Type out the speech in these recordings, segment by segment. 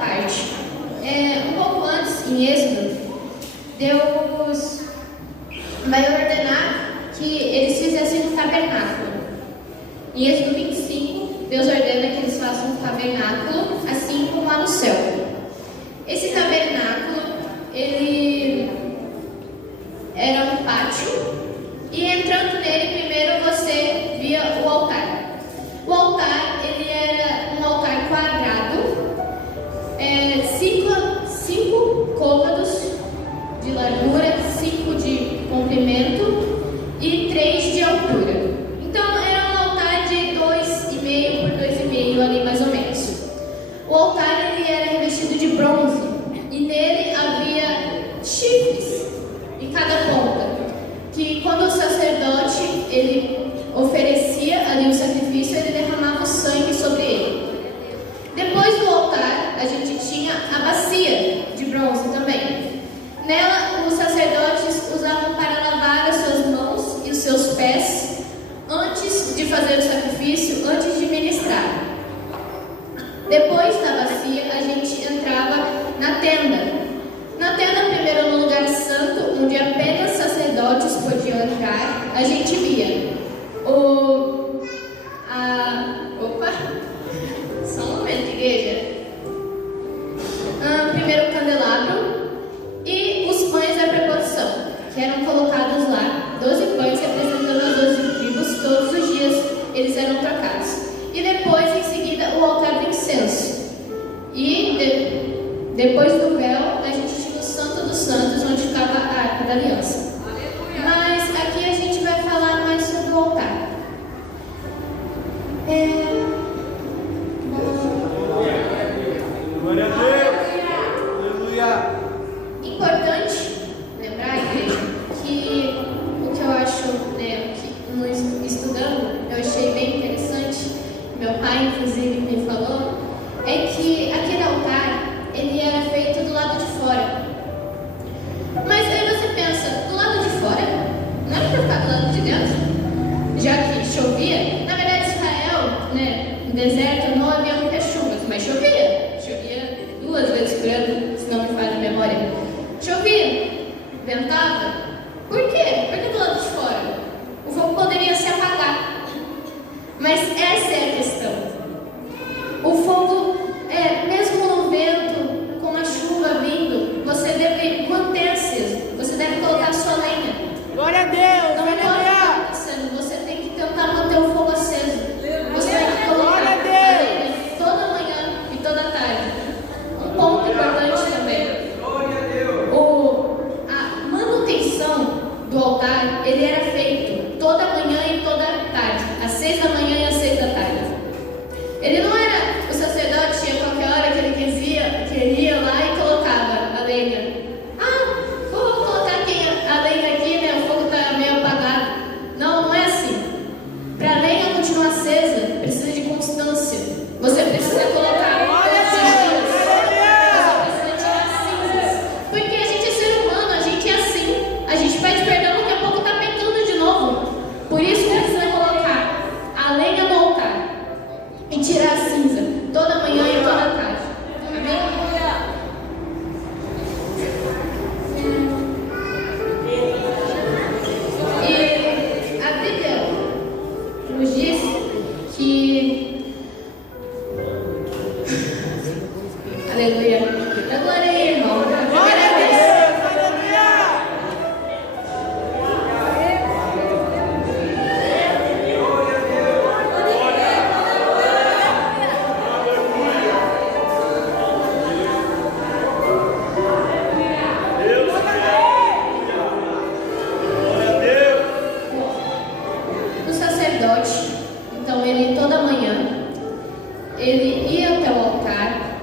parte. Um pouco antes, em Êxodo, Deus vai ordenar que eles fizessem um tabernáculo. Em Êxodo 25, Deus ordena que eles façam um tabernáculo, assim como há no céu. Esse tabernáculo, ele era um pátio, e entrando nele, primeiro você via o altar. O altar, ele era um altar quadrado, 5 côvados de largura, 5 de comprimento e 3 de altura. Então era um altar de 2,5 por 2,5 ali mais ou menos. O altar, ele era revestido de bronze e nele havia chifres em cada ponta, que quando o sacerdote ele oferecia ali o sacrifício, ele derramava o sangue sobre ele. Depois do altar, a gente tinha a bacia de bronze também. Nela, os sacerdotes usavam para lavar as suas mãos e os seus pés antes de fazer o sacrifício, antes de ministrar. Depois da bacia, a gente entrava na tenda. Na tenda, primeiro no lugar santo, onde apenas sacerdotes podiam entrar, a gente via só um momento, igreja. Primeiro o candelabro e os pães da preposição, que eram colocados lá, 12 pães representando as 12 tribos, todos os dias eles eram trocados. E depois, em seguida, o altar do incenso. E depois do véu, a gente tinha o Santo dos Santos, onde ficava a Arca da Aliança. Mas aqui a gente vai falar mais sobre o altar. Glória a Deus! Aleluia! Importante lembrar, igreja, que o que eu acho, que estudando, eu achei bem interessante, meu pai inclusive me falou, é que aquele altar, ele era feito do lado de fora. Mas aí você pensa, do lado de fora? Não era para ficar do lado de dentro? Já que chovia, na verdade Israel, no deserto não havia muitas chuvas, mas chovia 2 vezes por ano, se não me falha a memória. Chovia, ventava. Por quê? Porque do lado de fora o fogo poderia se apagar. Mas essa é a questão. O fogo, mesmo no vento, com a chuva vindo, você deve manter aceso. Você deve colocar a sua lenha. Glória a Deus! Não importa o que está acontecendo, você tem que tentar manter o fogo aceso. Você tem que colocar a lenha toda manhã e toda tarde. Um ponto importante também. A manutenção do altar, ele era feito toda manhã e toda tarde, às 6 da manhã e às 6 da tarde. Ele não era, o sacerdote tinha qualquer hora que ele queria lá e colocava a lenha. Vou colocar a lenha aqui, o fogo está meio apagado. Não é assim. Para a lenha continuar acesa, precisa de constância. Você precisa colocar por isso precisa colocar a lenha no altar e tirar a cinza toda manhã e toda tarde. Amém? E a Bíblia nos diz que aleluia. Glória aí, irmão. Então ele toda manhã, ele ia até o altar,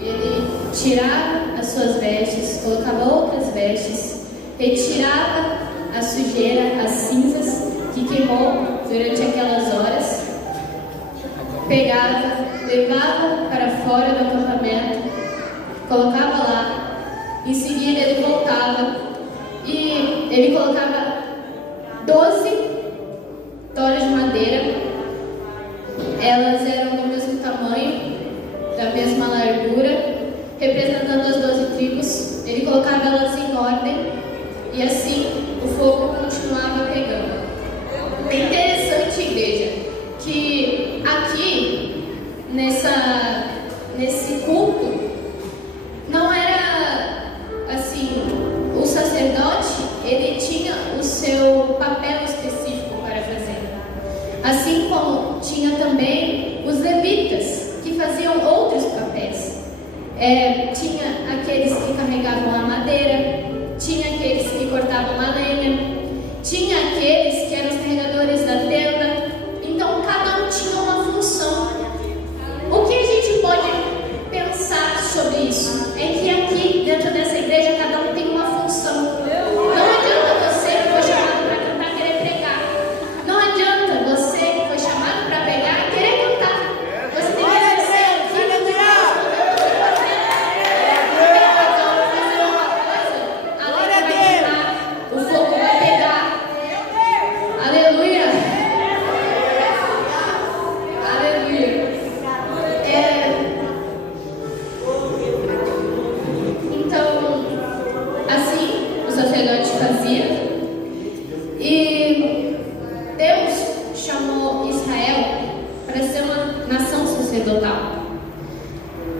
ele tirava as suas vestes, colocava outras vestes, retirava a sujeira, as cinzas que queimou durante aquelas horas, pegava, levava para fora do acampamento, colocava lá, em seguida ele voltava e ele colocava 12 toras de madeira. Elas eram do mesmo tamanho, da mesma largura, representando as 12 tribos, ele colocava elas em ordem e assim o fogo continuava pegando. É interessante, igreja, que aqui nesse culto não era assim, o sacerdote ele tinha o seu papel específico para fazer, assim como tinha também os levitas que faziam outros papéis. Tinha aqueles que carregavam a madeira, tinha aqueles que cortavam a lenha, tinha aqueles que eram os carregadores da tenda. Então cada um tinha uma função. O que a gente pode pensar sobre isso é que aqui dentro dessa igreja cada um tem uma função. Não adianta você que foi chamado para cantar querer pregar. Não adianta você que foi chamado para pregar e querer cantar. Você tem que exercer o que Deus está fazendo uma coisa. A lenha vai queimar, o fogo vai pegar. Aleluia. Aleluia. Então, assim o sacerdote fazia. E Deus chamou Israel para ser uma nação sacerdotal.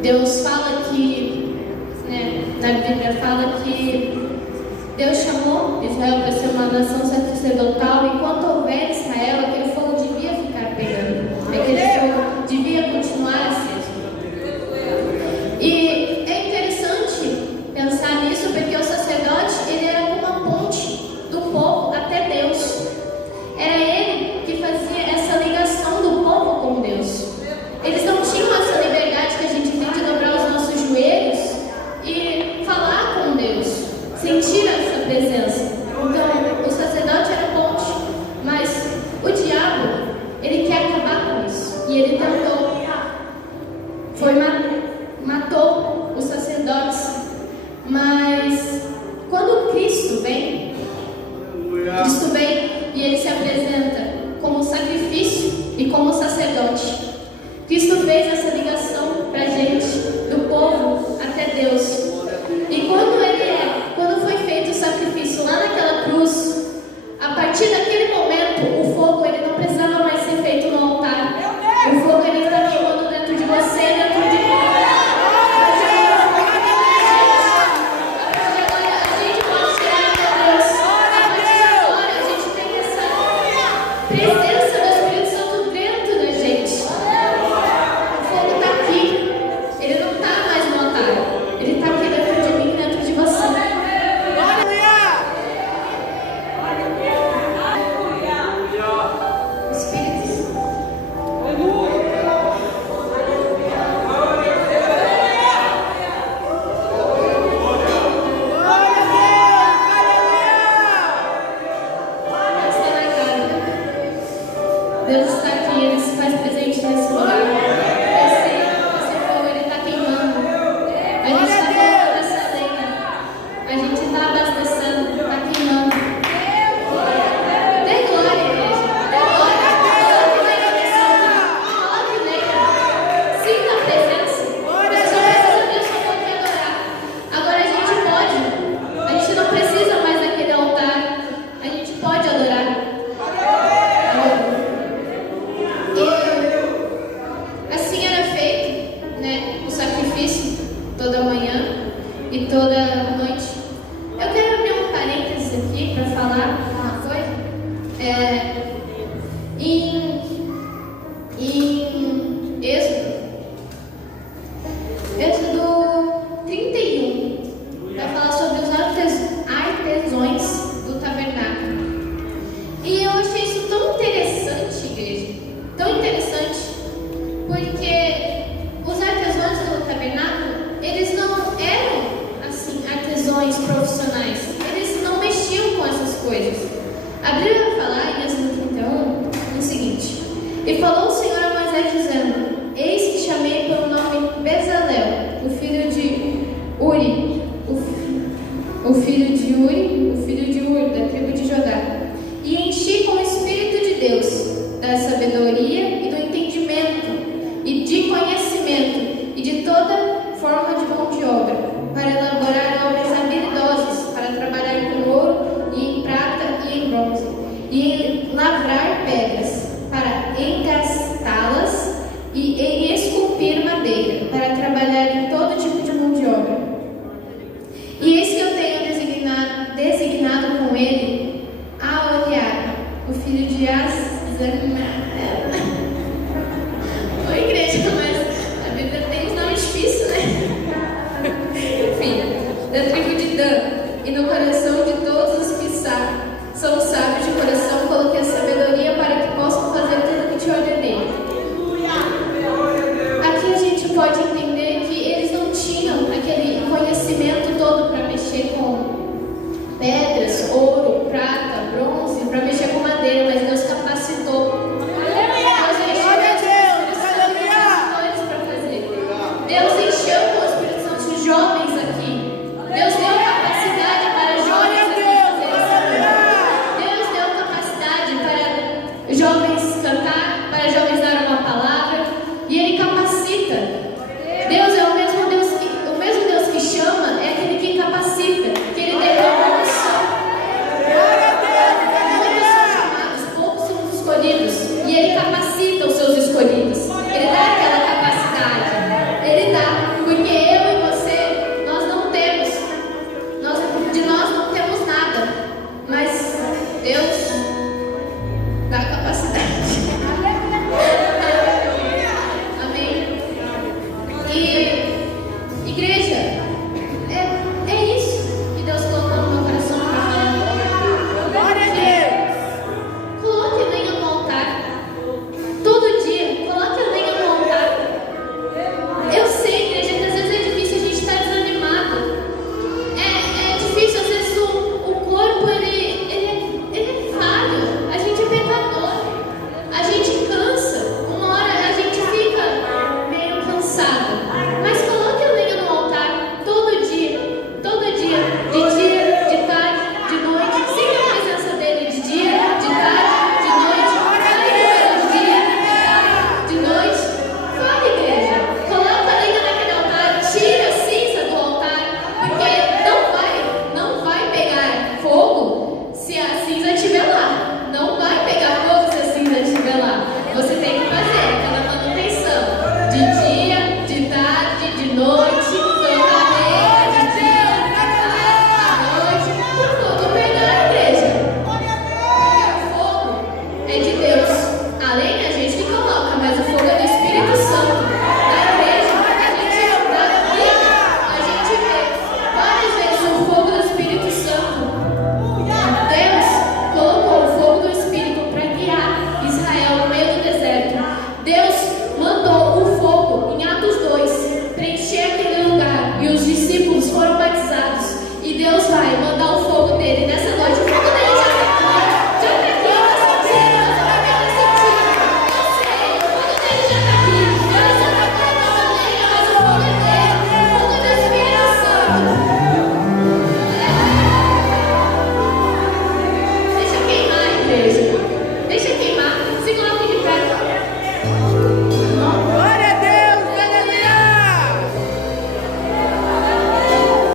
Deus fala que, na Bíblia fala que Deus chamou Israel para ser uma nação sacerdotal. Enquanto houver Israel, aquele fogo devia ficar pegando, aquele fogo devia continuar aceso. E é interessante pensar nisso, porque o sacerdote ele era como uma ponte do povo até Deus. Era ele que fazia essa ligação do povo com Deus. Eles não tinham essa liberdade que a gente tem de dobrar os nossos joelhos e falar com Deus, sentir essa presença. Então, o sacerdote era ponte, mas o diabo, ele quer acabar com isso. E ele tentou, matou os sacerdotes. Mas quando Cristo vem e ele se apresenta como sacrifício e como sacerdote. Cristo fez essa ligação pra gente, do povo até Deus. E quando foi feito o sacrifício lá naquela cruz, a partir daquele momento, o fogo ele não precisava mais ser feito no altar. O fogo ele está queimando dentro de você, dentro de mim. A partir de agora a gente pode tirar a Deus. A partir de agora a gente tem essa presença do Espírito Santo dentro da gente. O fogo está aqui. Ele não está mais no altar. Ele está aqui dentro de mim, dentro de você. Espíritos. Deus está aqui, Ele se faz presente nesse lugar. Esse fogo, Ele está queimando. A gente está colocando essa lenha. A gente está abastecendo, está queimando. Dê glória, igreja. Dê glória. Coloque lenha nesse lugar. Coloque lenha. Sinta a presença. Você só precisa ver o seu povo e adorar. Agora a gente não precisa mais daquele altar. A gente pode adorar. Assim era feito, o sacrifício toda manhã e toda noite. Eu quero abrir um parênteses aqui para falar uma coisa. Em Êxodo 31, vai falar sobre os artesões do tabernáculo. E eu achei isso tão interessante, igreja, tão interessante, porque os artesãos do tabernáculo, eles não eram, assim, artesãos profissionais. Eles não mexiam com essas coisas. A Bíblia vai falar em Êxodo 31 o seguinte: E falou o Senhor a Moisés dizendo: Eis que chamei pelo nome Bezalel, o filho de Uri, o filho de Uri, da tribo de Judá, e enchi com o Espírito de Deus, da sabedoria e do entendimento, e de conhecimento, e de toda forma de mão de obra. no coração de todos os que são sábios de coração, coloquei a sabedoria para que possam fazer tudo o que te ordenei. Aqui a gente pode entender que eles não tinham aquele conhecimento todo para mexer com pedras, ouro, prata, bronze, para mexer com madeira, mas Deus capacitou. Deus encheu com o Espírito Santo os jovens aqui. Deus deu capacidade para jovens aqui. Deus deu capacidade para jovens cantar, para jovens dar uma palavra. E Ele capacita. Deus é o mesmo Deus que chama, é aquele que capacita, que Ele derrama a unção. Muitos são chamados, poucos são os escolhidos. E Ele capacita os seus escolhidos. Ele dá aquela capacidade. Ele dá, porque eu e você, nós não temos, de nós não temos nada, mas Deus dá capacidade. Amém? E